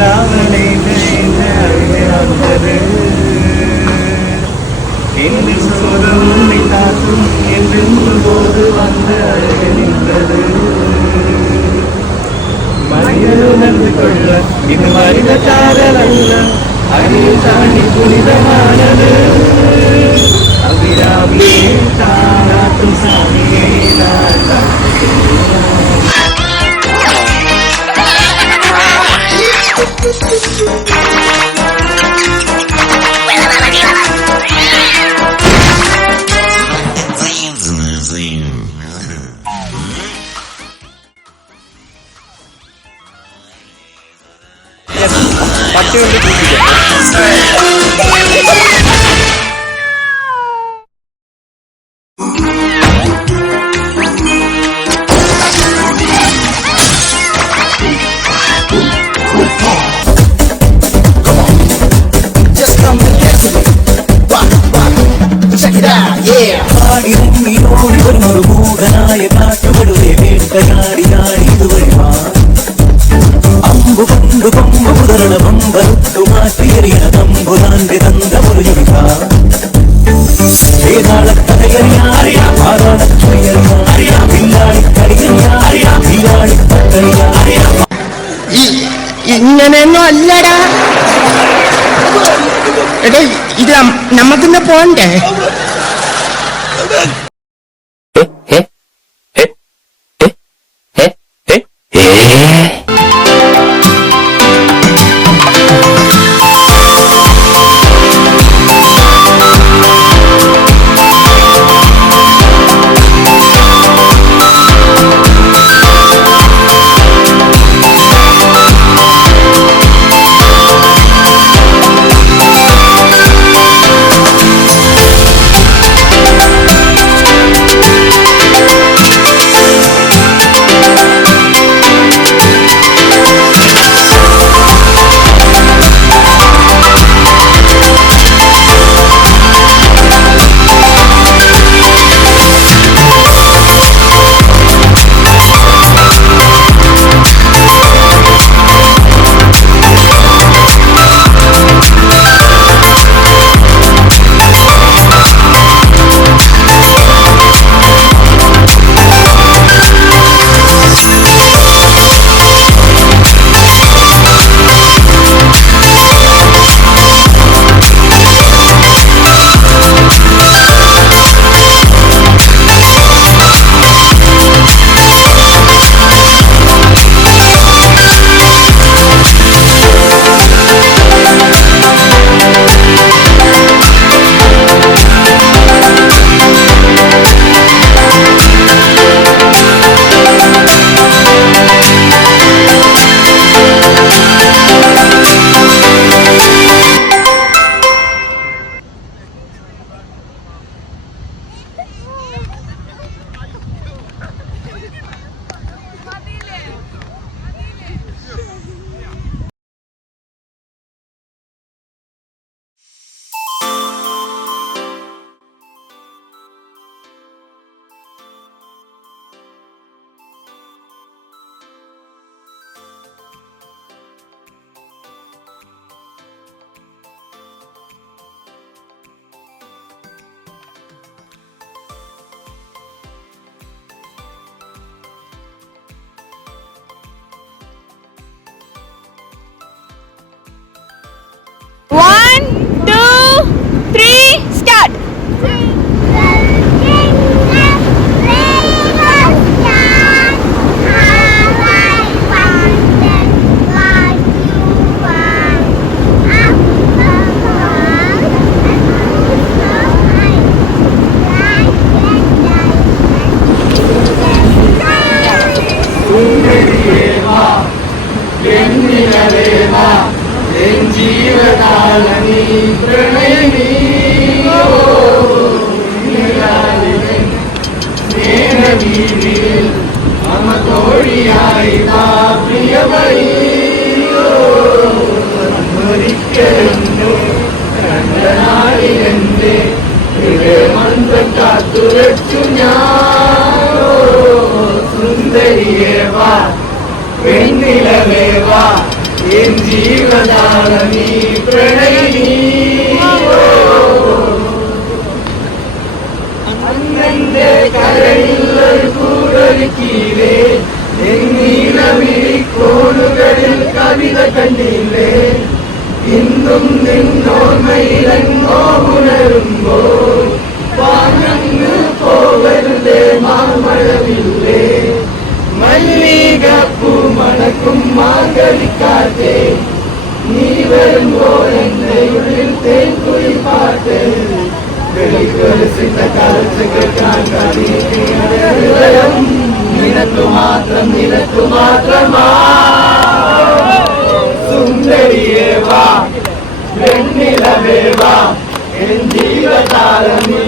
சொல்லாமலே வந்தது என்று சோத உண்மை தாக்கும் என்று போது வந்து அழகு நின்றது. மனிதன் உணர்ந்து கொள்ள இது மனித காதல் அல்ல, அறிவில் தாண்டி புனிதமானது. அபிராமியே தாராட்டும் சாமியே நான் பட்டு ஒரு மூகனாய காட்டுபடுவே வேட்டையாடியாடி இதுவரைவா அம்பு கொண்டு கொம்பு புதரண பம்பருத்து மாற்றி எறிய தம்பு தாண்டி தந்த ஒரு யுடிகா வேதாள கதையறியா பாதாள துறையறியா பில்லாடி கடிகறியா பில்லாடி பட்டறியா ഇങ്ങനെയൊന്നും അല്ലടാ. എടേ ഇത് നമുക്കിന്ന് പോണ്ടേ? സുന്ദരിയേവാ വെണ്ണിലവേവാ എൻ ജീവനാളമീ പ്രണയിനി അന്നെന്റെ കരളിൽ ഒരു കൂടൊരുക്കിയില്ലേ കോണുകളിൽ കവിത കണ്ടില്ലേ ഇന്നും നിന്നോർമ്മയിലെങ്ങോ ഉണരുമ്പോൾ വാങ്ങു പോവരുതേ മാമഴവില്ലേ മല്ലികപ്പൂ മണക്കും മാകളിക്കാറ്റേ നീ വരുമ്പോൾ എന്റെ ഉള്ളിൽ തേൻകുഴി പാട്ട് വെളിക്കൊലിസിന്റെ കാലത്ത് കേൾക്കാൻ ഹൃദയം നിനക്കു മാത്രമാ സുന്ദരിയേ വാ വെണ്ണിലവേ വാ എൻ ജീവതാരമേ